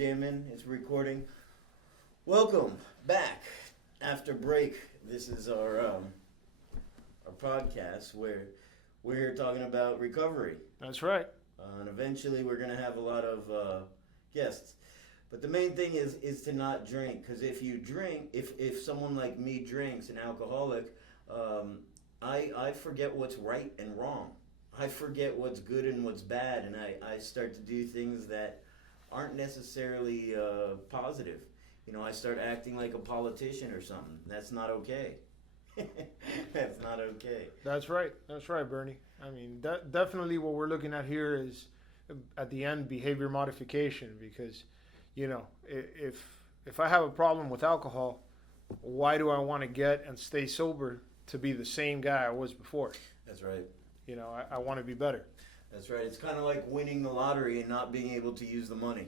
jamming. It's recording. Welcome back after break. This is our podcast where we're here talking about recovery. That's right. And eventually we're going to have a lot of guests. But the main thing is to not drink, because if you drink, if someone like me drinks, an alcoholic, I forget what's right and wrong. I forget what's good and what's bad, and I start to do things that aren't necessarily positive. You know, I start acting like a politician or something. That's not okay. That's not okay. That's right. That's right, Burnie. I mean, definitely what we're looking at here is, at the end, behavior modification. Because, you know, if I have a problem with alcohol, why do I want to get and stay sober to be the same guy I was before? That's right. You know, I want to be better. That's right. It's kind of like winning the lottery and not being able to use the money.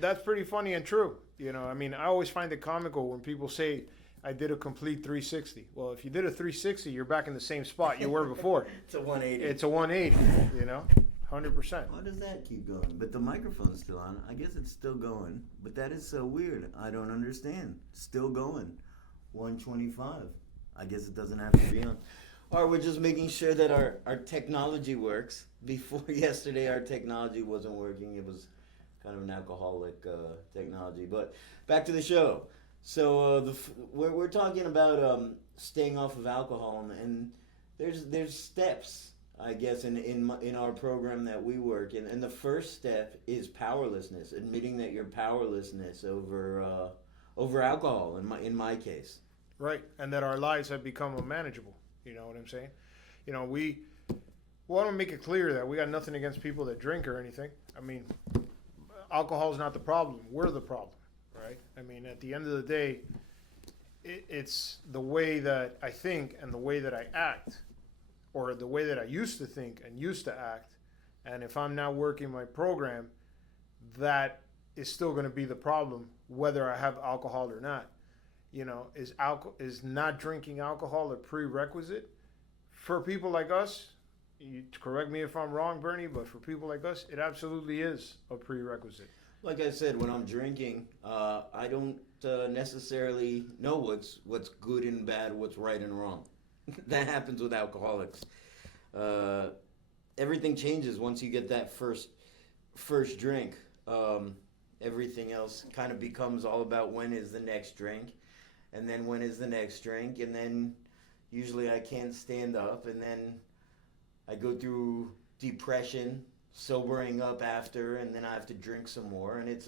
That's pretty funny and true. You know, I mean, I always find it comical when people say, I did a complete 360. Well, if you did a 360, you're back in the same spot you were before. It's a 180. It's a 180, you know, 100%. Why does that keep going? But the microphone's still on. I guess it's still going. But that is so weird. I don't understand. Still going. 125. I guess it doesn't have to be on. All right, we're just making sure that our technology works. Before yesterday, our technology wasn't working. It was kind of an alcoholic technology. But back to the show. So we're talking about staying off of alcohol, and there's steps, I guess, in our program that we work in. And the first step is powerlessness, admitting that you're powerlessness over alcohol. In my case. Right, and that our lives have become unmanageable. You know what I'm saying? You know, we want to make it clear that we got nothing against people that drink or anything. I mean, alcohol is not the problem. We're the problem, right? I mean, at the end of the day, it's the way that I think and the way that I act, or the way that I used to think and used to act. And if I'm now working my program, that is still going to be the problem, whether I have alcohol or not. You know, is not drinking alcohol a prerequisite for people like us? You correct me if I'm wrong, Burnie, but for people like us, it absolutely is a prerequisite. Like I said, when I'm drinking, I don't necessarily know what's good and bad, what's right and wrong. That happens with alcoholics. Everything changes once you get that first drink. Everything else kind of becomes all about when is the next drink. And then when is the next drink? And then usually I can't stand up. And then I go through depression, sobering up after, and then I have to drink some more. And it's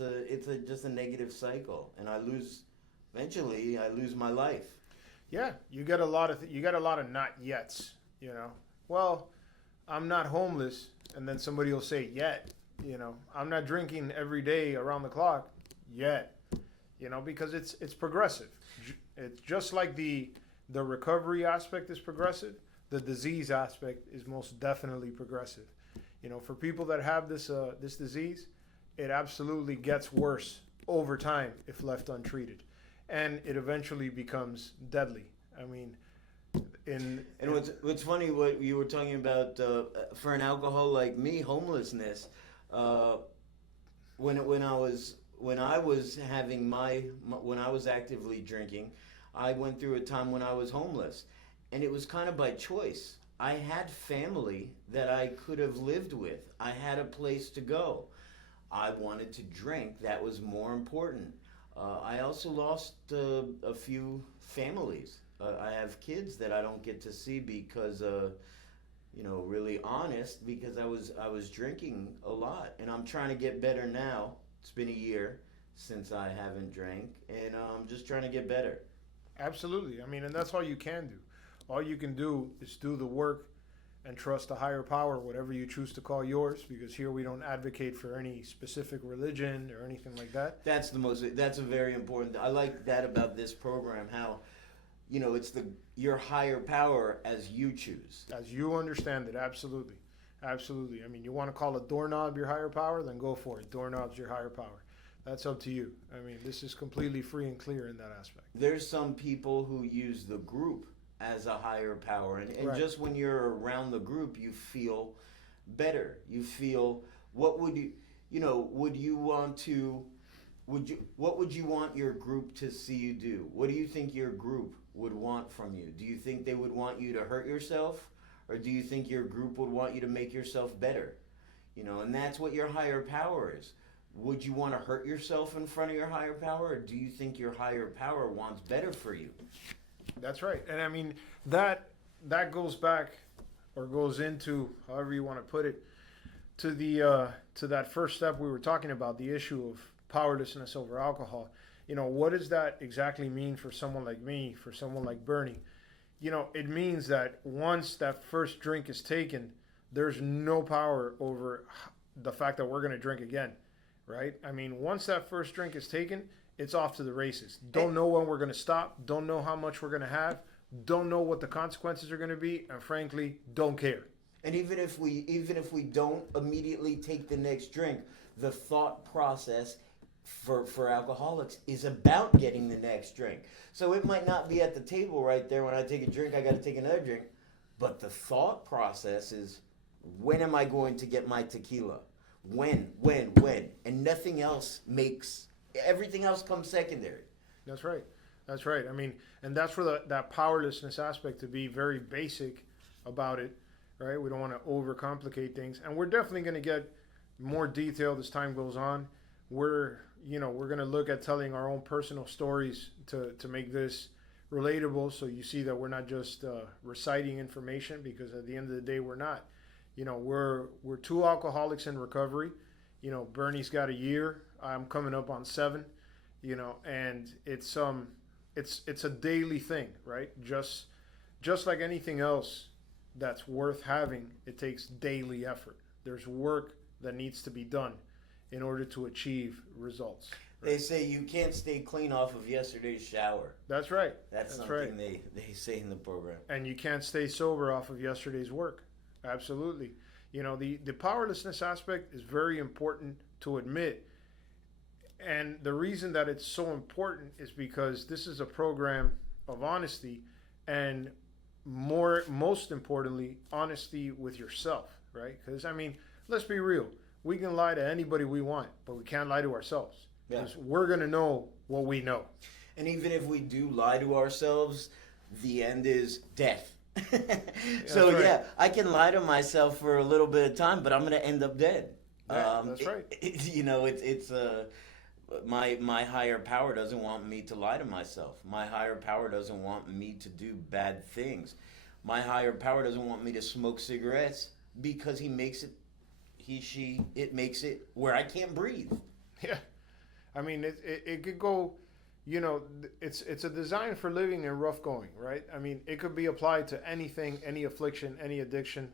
just a negative cycle. And eventually I lose my life. Yeah, you get a lot of not yets, you know. Well, I'm not homeless. And then somebody will say, yet, you know, I'm not drinking every day around the clock yet, you know, because it's progressive. It's just like the recovery aspect is progressive, the disease aspect is most definitely progressive. You know, for people that have this disease, it absolutely gets worse over time if left untreated, and it eventually becomes deadly. I mean, what's funny, what you were talking about for an alcoholic like me, homelessness. When I was actively drinking, I went through a time when I was homeless, and it was kind of by choice. I had family that I could have lived with. I had a place to go. I wanted to drink. That was more important. I also lost a few families. I have kids that I don't get to see because, really honest, because I was drinking a lot, and I'm trying to get better now. It's been a year since I haven't drank, and I'm just trying to get better. Absolutely. I mean, and that's all you can do. All you can do is do the work and trust a higher power, whatever you choose to call yours, because here we don't advocate for any specific religion or anything like that. That's a very important. I like that about this program, how, you know, it's your higher power as you choose. As you understand it, absolutely. Absolutely. I mean, you want to call a doorknob your higher power, then go for it. Doorknob's your higher power. That's up to you. I mean, this is completely free and clear in that aspect. There's some people who use the group as a higher power, and Right. just when you're around the group, you feel better. You feel, what would would you want to, what would you want your group to see you do? What do you think your group would want from you? Do you think they would want you to hurt yourself? Or do you think your group would want you to make yourself better? And that's what your higher power is. Would you want to hurt yourself in front of your higher power? Or do you think your higher power wants better for you? That's right. And I mean, that goes back, or goes into, however you want to put it, to the to that first step we were talking about, the issue of powerlessness over alcohol. What does that exactly mean for someone like me, for someone like Burnie? It means that once that first drink is taken, there's no power over the fact that we're going to drink again, right? I mean, once that first drink is taken, it's off to the races. Don't know when we're going to stop, don't know how much we're going to have, don't know what the consequences are going to be, and frankly, don't care. And even if we don't immediately take the next drink, the thought process for alcoholics is about getting the next drink. So it might not be at the table right there when I take a drink, I got to take another drink, but the thought process is, when am I going to get my tequila? When? And nothing else everything else comes secondary. That's right. I mean, and that's where that powerlessness aspect, to be very basic about it, right? We don't want to overcomplicate things. And we're definitely going to get more detailed as time goes on. We're going to look at telling our own personal stories to make this relatable, so you see that we're not just reciting information, because at the end of the day, we're not. We're two alcoholics in recovery. Bernie's got a year. I'm coming up on 7. And it's a daily thing, right? Just like anything else that's worth having, it takes daily effort. There's work that needs to be done in order to achieve results. Right? They say you can't stay clean off of yesterday's shower. That's right. That's something right. They say in the program. And you can't stay sober off of yesterday's work. Absolutely. The powerlessness aspect is very important to admit. And the reason that it's so important is because this is a program of honesty, and most importantly, honesty with yourself, right? Because, I mean, let's be real. We can lie to anybody we want, but we can't lie to ourselves. Because we're going to know what we know. And even if we do lie to ourselves, the end is death. So, right. Yeah, I can lie to myself for a little bit of time, but I'm going to end up dead. Yeah, that's right. It's my higher power doesn't want me to lie to myself. My higher power doesn't want me to do bad things. My higher power doesn't want me to smoke cigarettes, because it makes it where I can't breathe. Yeah. I mean, it could go, it's a design for living and rough going, right? I mean, it could be applied to anything, any affliction, any addiction,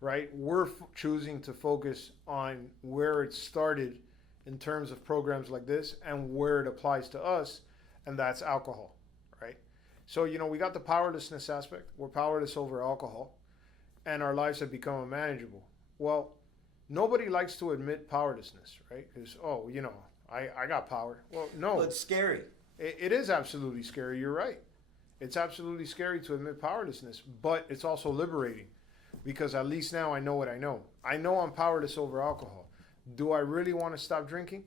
right? We're choosing to focus on where it started in terms of programs like this, and where it applies to us, and that's alcohol, right? So, we got the powerlessness aspect. We're powerless over alcohol, and our lives have become unmanageable. Well, nobody likes to admit powerlessness, right? Because, I got power. Well, no. Well, it's scary. It is absolutely scary. You're right. It's absolutely scary to admit powerlessness, but it's also liberating, because at least now I know what I know. I know I'm powerless over alcohol. Do I really want to stop drinking?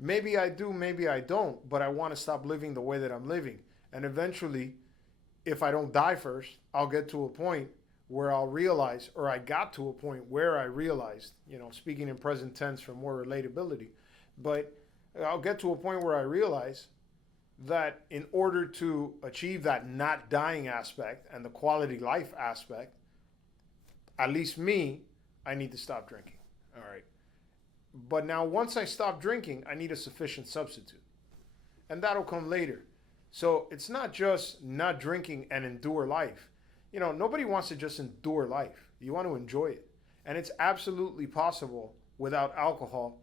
Maybe I do, maybe I don't, but I want to stop living the way that I'm living. And eventually, if I don't die first, I'll get to a point where I'll realize, or I got to a point where I realized, speaking in present tense for more relatability, but I'll get to a point where I realize that in order to achieve that not dying aspect and the quality life aspect, at least me, I need to stop drinking. All right. But now once I stop drinking, I need a sufficient substitute. And that'll come later. So it's not just not drinking and endure life. Nobody wants to just endure life. You want to enjoy it. And it's absolutely possible without alcohol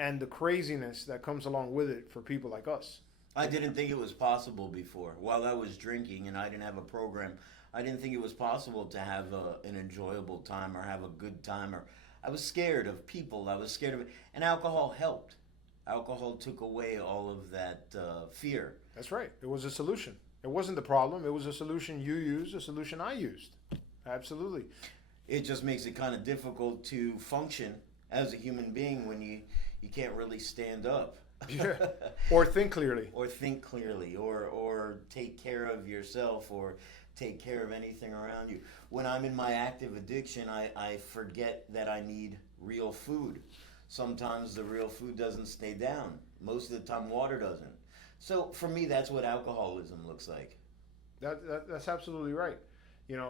and the craziness that comes along with it for people like us. I didn't think it was possible before. While I was drinking and I didn't have a program, I didn't think it was possible to have an enjoyable time or have a good time. Or I was scared of people. I was scared of it. And alcohol helped. Alcohol took away all of that fear. That's right. It was a solution. It wasn't the problem. It was a solution you used, a solution I used. Absolutely. It just makes it kind of difficult to function as a human being when you can't really stand up. Yeah. Or think clearly. Or think clearly, or take care of yourself, or take care of anything around you. When I'm in my active addiction, I forget that I need real food. Sometimes the real food doesn't stay down. Most of the time, water doesn't. So for me, that's what alcoholism looks like. That's absolutely right.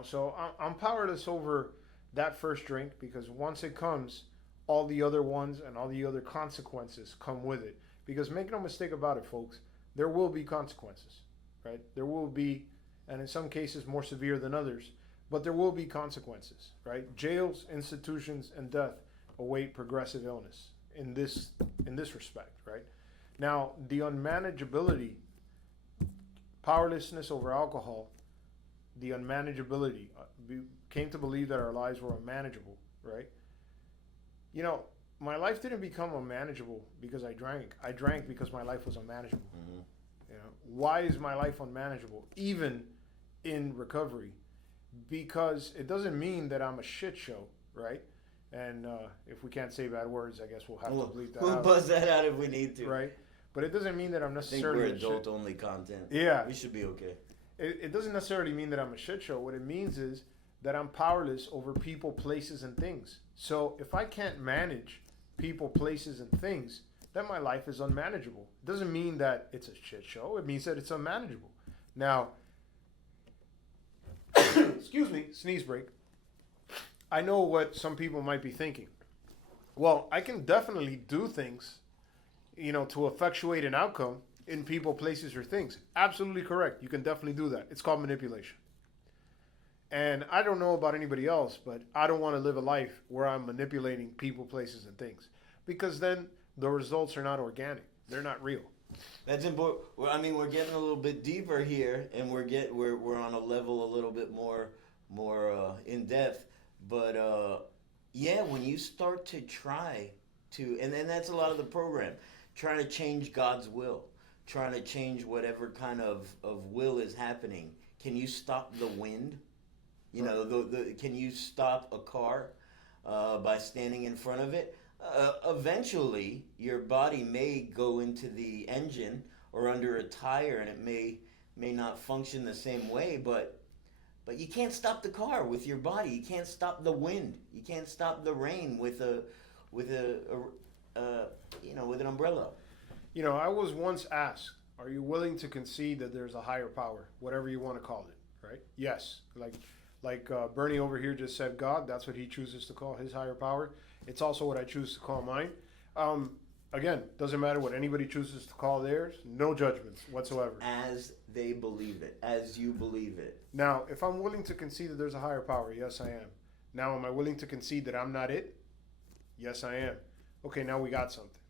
So I'm powerless over that first drink because once it comes, all the other ones and all the other consequences come with it. Because make no mistake about it, folks, there will be consequences, right? There will be, and in some cases more severe than others, but there will be consequences, right? Jails, institutions, and death await progressive illness in this respect, right? Now, the unmanageability, powerlessness over alcohol, the unmanageability, we came to believe that our lives were unmanageable, right? My life didn't become unmanageable because I drank. I drank because my life was unmanageable. Mm-hmm. Why is my life unmanageable, even in recovery? Because it doesn't mean that I'm a shit show, right? And if we can't say bad words, I guess we'll have to bleep that out. We'll buzz that out if we need to. Right? But it doesn't mean that I'm I think necessarily we're adult-only content. Yeah. We should be okay. It doesn't necessarily mean that I'm a shit show. What it means is that I'm powerless over people, places, and things. So if I can't manage people, places, and things, then my life is unmanageable. It doesn't mean that it's a shit show. It means that it's unmanageable. Now, excuse me, sneeze break. I know what some people might be thinking. Well, I can definitely do things, to effectuate an outcome in people, places, or things. Absolutely correct. You can definitely do that. It's called manipulation. And I don't know about anybody else, but I don't want to live a life where I'm manipulating people, places, and things. Because then the results are not organic. They're not real. That's important. We're getting a little bit deeper here, and we're on a level a little bit more in depth. But when you start to try to, and that's a lot of the program, trying to change God's will, trying to change whatever kind of will is happening. Can you stop the wind? Can you stop a car by standing in front of it? Eventually, your body may go into the engine or under a tire, and it may not function the same way. But you can't stop the car with your body. You can't stop the wind. You can't stop the rain with an umbrella. I was once asked, "Are you willing to concede that there's a higher power, whatever you want to call it?" Right? Yes. Like Burnie over here just said, God, that's what he chooses to call his higher power. It's also what I choose to call mine. Again, doesn't matter what anybody chooses to call theirs. No judgments whatsoever. As they believe it, as you believe it. Now, if I'm willing to concede that there's a higher power, yes, I am. Now, am I willing to concede that I'm not it? Yes, I am. Okay, now we got something.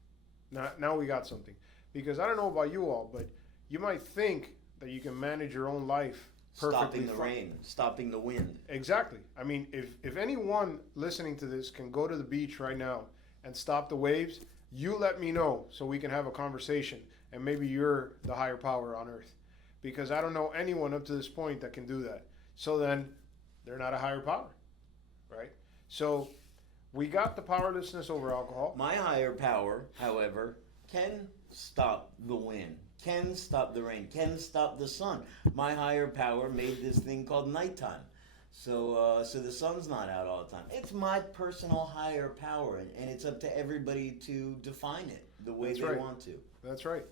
Now we got something. Because I don't know about you all, but you might think that you can manage your own life perfectly. Stopping the rain, stopping the wind. Exactly. I mean, if anyone listening to this can go to the beach right now and stop the waves, you let me know so we can have a conversation, and maybe you're the higher power on earth. Because I don't know anyone up to this point that can do that. So then they're not a higher power, right? So we got the powerlessness over alcohol. My higher power, however, can stop the wind, can stop the rain, can stop the sun. My higher power made this thing called nighttime. So the sun's not out all the time. It's my personal higher power, and it's up to everybody to define it the way they want to. That's right.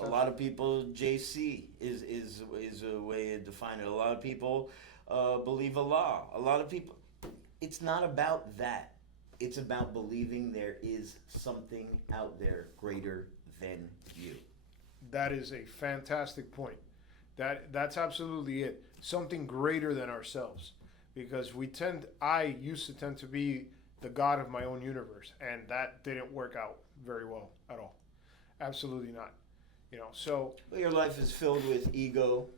A lot of people, JC is a way to define it. A lot of people believe Allah. A lot of people, it's not about that. It's about believing there is something out there greater than you. That is a fantastic point. That's absolutely it. Something greater than ourselves. Because I used to tend to be the God of my own universe, and that didn't work out very well at all. Absolutely not. So but your life is filled with ego.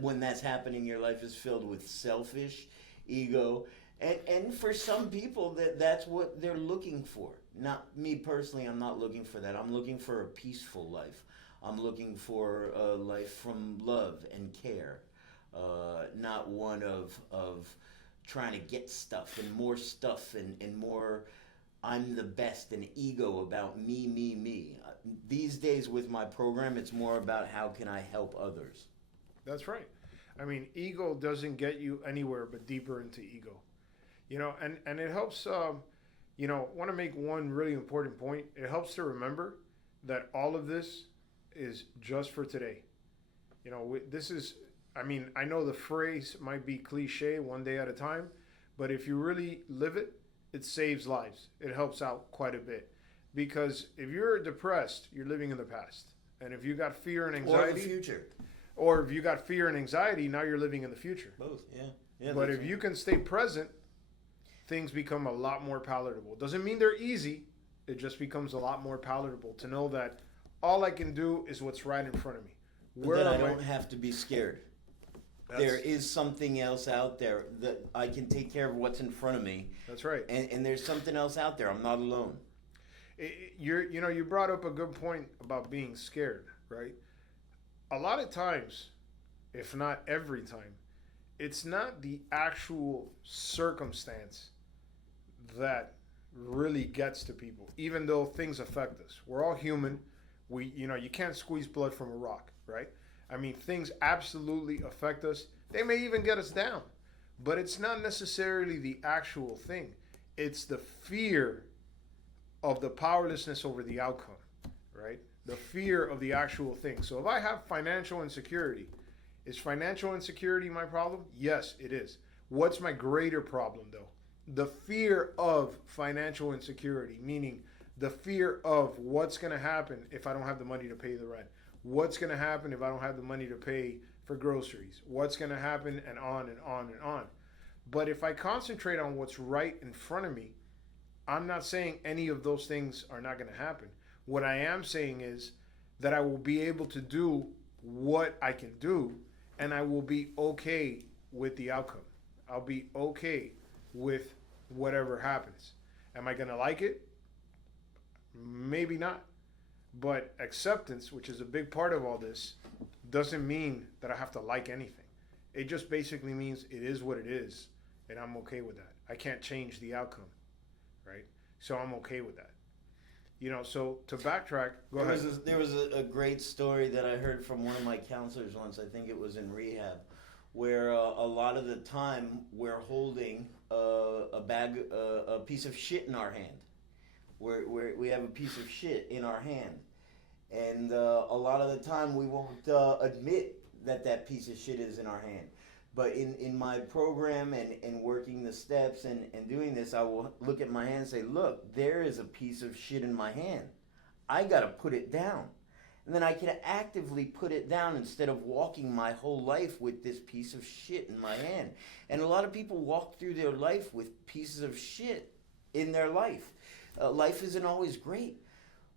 When that's happening, your life is filled with selfish ego. And for some people, that's what they're looking for. Not me personally, I'm not looking for that. I'm looking for a peaceful life. I'm looking for a life from love and care, not one of trying to get stuff and more and more. I'm the best, an ego about me, me, me. These days with my program, it's more about how can I help others. That's right. I mean, ego doesn't get you anywhere but deeper into ego. And it helps, want to make one really important point. It helps to remember that all of this is just for today. This is, I mean, I know the phrase might be cliche, one day at a time, but if you really live it, it saves lives. It helps out quite a bit. Because if you're depressed, you're living in the past. And if you got fear and anxiety, or the future. Or if you got fear and anxiety, now you're living in the future. Both, yeah. But if you can stay present, things become a lot more palatable. Doesn't mean they're easy. It just becomes a lot more palatable to know that all I can do is what's right in front of me. But then I don't have to be scared. There is something else out there that I can take care of what's in front of me. That's right. And there's something else out there. I'm not alone. You brought up a good point about being scared, right? A lot of times, if not every time, it's not the actual circumstance that really gets to people, even though things affect us. We're all human. You can't squeeze blood from a rock, right? I mean, things absolutely affect us. They may even get us down, but it's not necessarily the actual thing. It's the fear of the powerlessness over the outcome, right? The fear of the actual thing. So if I have financial insecurity, is financial insecurity my problem? Yes, it is. What's my greater problem, though? The fear of financial insecurity, meaning the fear of what's going to happen if I don't have the money to pay the rent. What's going to happen if I don't have the money to pay for groceries? What's going to happen, and on and on and on. But if I concentrate on what's right in front of me, I'm not saying any of those things are not going to happen. What I am saying is that I will be able to do what I can do, and I will be okay with the outcome. I'll be okay with whatever happens. Am I going to like it? Maybe not. But acceptance, which is a big part of all this, doesn't mean that I have to like anything. It just basically means it is what it is, and I'm okay with that. I can't change the outcome, right? So I'm okay with that. So to backtrack, go ahead. There was a great story that I heard from one of my counselors once. I think it was in rehab, where a lot of the time we're holding a piece of shit in our hand. We have a piece of shit in our hand. And a lot of the time we won't admit that piece of shit is in our hand. But in my program and working the steps and doing this, I will look at my hand and say, look, there is a piece of shit in my hand. I got to put it down. And then I can actively put it down instead of walking my whole life with this piece of shit in my hand. And a lot of people walk through their life with pieces of shit in their life. Life isn't always great.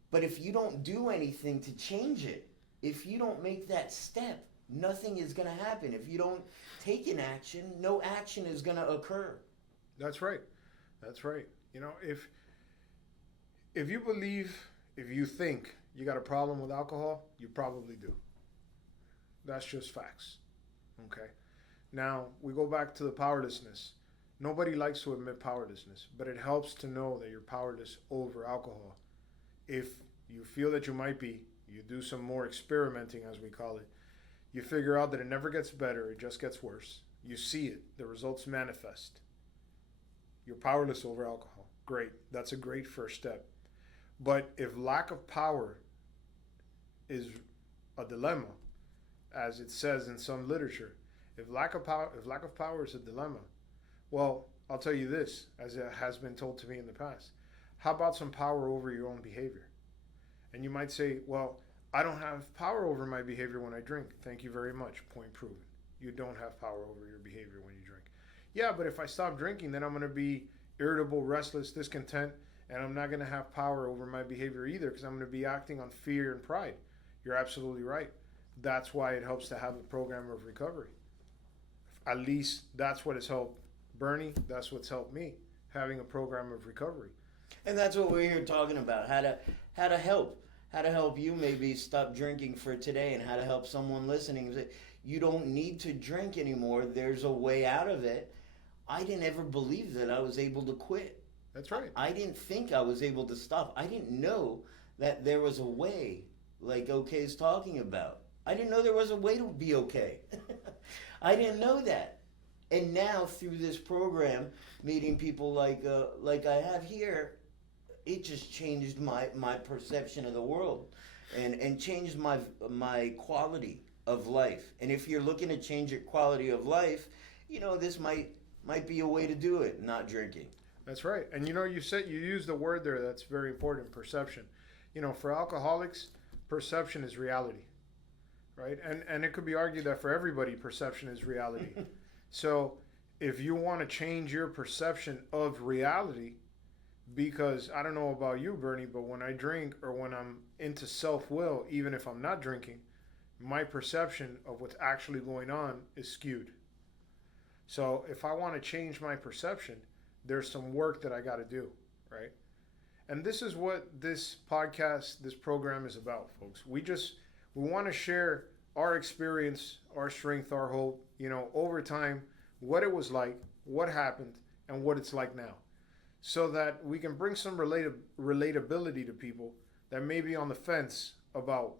But if you don't do anything to change it, if you don't make that step, nothing is going to happen. If you don't take an action, no action is going to occur. That's right. That's right. If you think you got a problem with alcohol, you probably do. That's just facts. Okay. Now, we go back to the powerlessness. Nobody likes to admit powerlessness, but it helps to know that you're powerless over alcohol. If you feel that you might be, you do some more experimenting, as we call it. You figure out that it never gets better, it just gets worse. You see it, the results manifest. You're powerless over alcohol. Great, that's a great first step. But if lack of power is a dilemma, as it says in some literature, if lack of power is a dilemma, well, I'll tell you this, as it has been told to me in the past. How about some power over your own behavior? And you might say, well, I don't have power over my behavior when I drink. Thank you very much. Point proven. You don't have power over your behavior when you drink. Yeah, but if I stop drinking, then I'm going to be irritable, restless, discontent, and I'm not going to have power over my behavior either because I'm going to be acting on fear and pride. You're absolutely right. That's why it helps to have a program of recovery. At least that's what has helped Burnie. That's what's helped me, having a program of recovery. And that's what we're here talking about, how to help you maybe stop drinking for today, and how to help someone listening. You don't need to drink anymore. There's a way out of it. I didn't ever believe that I was able to quit. That's right. I didn't think I was able to stop. I didn't know that there was a way, like Okay's talking about. I didn't know there was a way to be okay. I didn't know that. And now through this program, meeting people like I have here, it just changed my perception of the world, and changed my quality of life. And if you're looking to change your quality of life, this might be a way to do it. Not drinking. That's right. And you used the word there that's very important, perception. For alcoholics, perception is reality, right? And it could be argued that for everybody, perception is reality. So if you want to change your perception of reality, because I don't know about you, Burnie, but when I drink or when I'm into self-will, even if I'm not drinking, my perception of what's actually going on is skewed. So if I want to change my perception, there's some work that I got to do, right? And this is what this podcast, this program is about, folks. We want to share our experience, our strength, our hope, over time, what it was like, what happened, and what it's like now, so that we can bring some relatability to people that may be on the fence about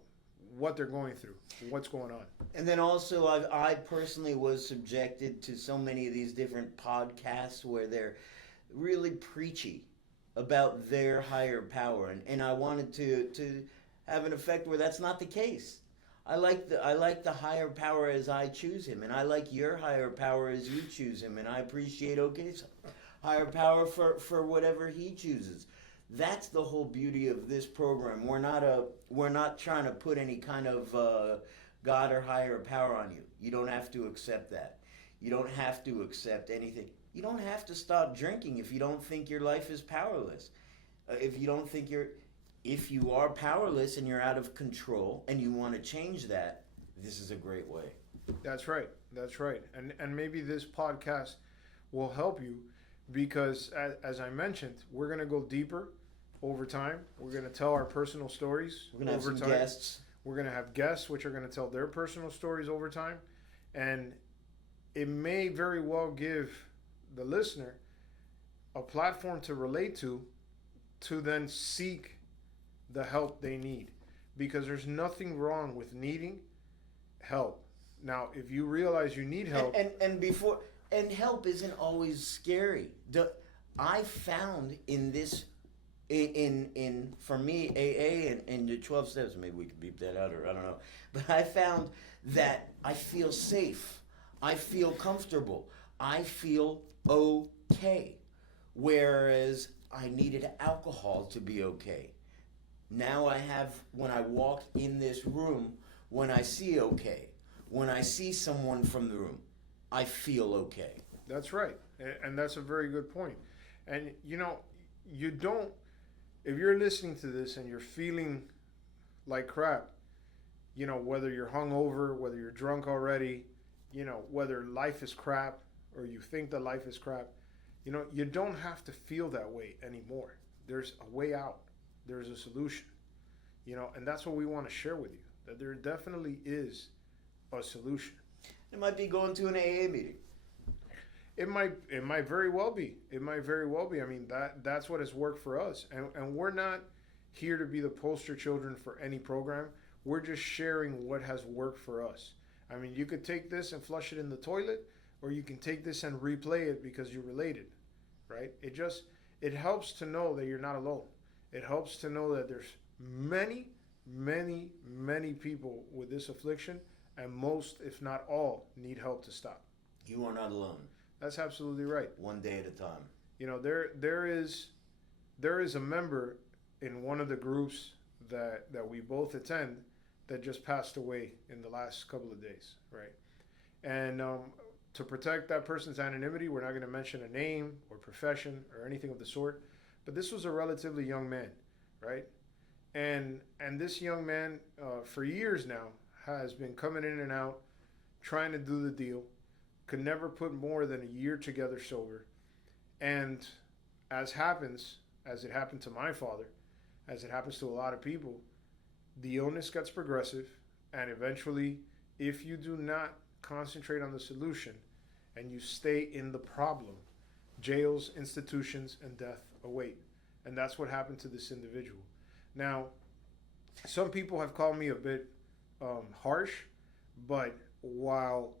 what they're going through, what's going on. And then also, I personally was subjected to so many of these different podcasts where they're really preachy about their higher power, and I wanted to have an effect where that's not the case. I like the higher power as I choose him, and I like your higher power as you choose him, and I appreciate Okay's higher power for whatever he chooses. That's the whole beauty of this program. We're not trying to put any kind of God or higher power on you. You don't have to accept that. You don't have to accept anything. You don't have to stop drinking if you don't think your life is powerless. If you are powerless and you're out of control and you want to change that, this is a great way. That's right. That's right. And maybe this podcast will help you because, as I mentioned, we're going to go deeper over time. We're going to tell our personal stories We're going to have over some time. guests. We're going to have guests which are going to tell their personal stories over time. And it may very well give the listener a platform to relate to then seek the help they need. Because there's nothing wrong with needing help. Now, if you realize you need help... And help isn't always scary. I found in this... In for me, AA and the 12 steps, maybe we could beep that out, or I don't know. But I found that I feel safe. I feel comfortable. I feel okay. Whereas I needed alcohol to be okay. Now I have, when I walk in this room, when I see okay, when I see someone from the room, I feel okay. That's right. And that's a very good point. And, you don't... If you're listening to this and you're feeling like crap, whether you're hungover, whether you're drunk already, whether life is crap or you think that life is crap, you don't have to feel that way anymore. There's a way out. There's a solution, and that's what we want to share with you, that there definitely is a solution. It might be going to an AA meeting. It might very well be. It might very well be. I mean, that's what has worked for us. And we're not here to be the poster children for any program. We're just sharing what has worked for us. I mean, you could take this and flush it in the toilet, or you can take this and replay it because you're related, right? It helps to know that you're not alone. It helps to know that there's many, many, many people with this affliction, and most, if not all, need help to stop. You are not alone. That's absolutely right. One day at a time. There is a member in one of the groups that we both attend that just passed away in the last couple of days, right? And to protect that person's anonymity, we're not going to mention a name or profession or anything of the sort. But this was a relatively young man, right? And this young man, for years now, has been coming in and out, trying to do the deal. Could never put more than a year together sober. And as it happened to my father, as it happens to a lot of people, the illness gets progressive, and eventually, if you do not concentrate on the solution and you stay in the problem, jails, institutions, and death await. And that's what happened to this individual. Now, some people have called me a bit harsh, but while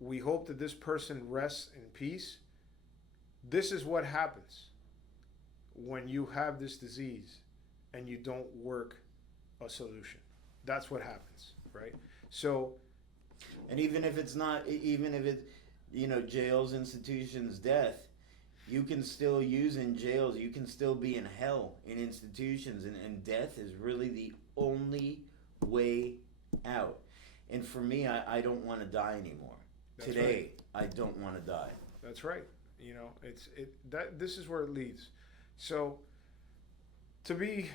we hope that this person rests in peace, this is what happens when you have this disease and you don't work a solution. That's what happens, right? So, And even if it's not, even if it, jails, institutions, death, you can still use in jails, you can still be in hell in institutions, and death is really the only way out. And for me, I don't want to die anymore. That's Today, I don't want to die. that's right. This is where it leads. So, to recap,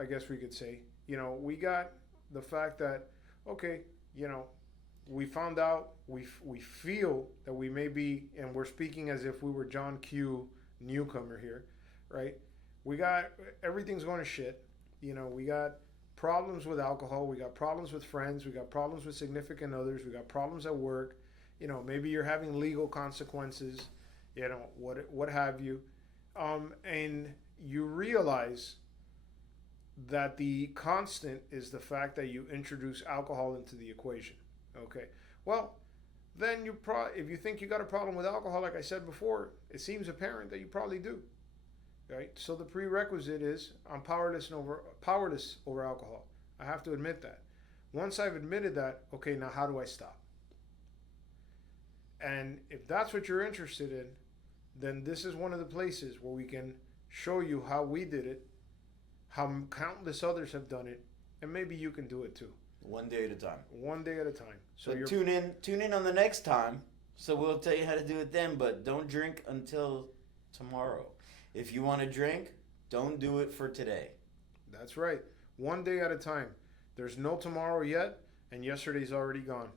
I guess we could say, we got the fact that, okay, we found out, we feel that we may be, and we're speaking as if we were John Q. newcomer here, right? We got, everything's going to shit. We got problems with alcohol, we got problems with friends, we got problems with significant others, we got problems at work. Maybe you're having legal consequences, what have you. And you realize that the constant is the fact that you introduce alcohol into the equation. Okay. Well, then if you think you got a problem with alcohol, like I said before, it seems apparent that you probably do. Right? So the prerequisite is I'm powerless over alcohol. I have to admit that. Once I've admitted that, okay, now how do I stop? And if that's what you're interested in, then this is one of the places where we can show you how we did it, how countless others have done it, and maybe you can do it too. One day at a time. One day at a time. So So tune in on the next time. So we'll tell you how to do it then, but don't drink until tomorrow. If you want to drink, don't do it for today. That's right. One day at a time. There's no tomorrow yet, and yesterday's already gone.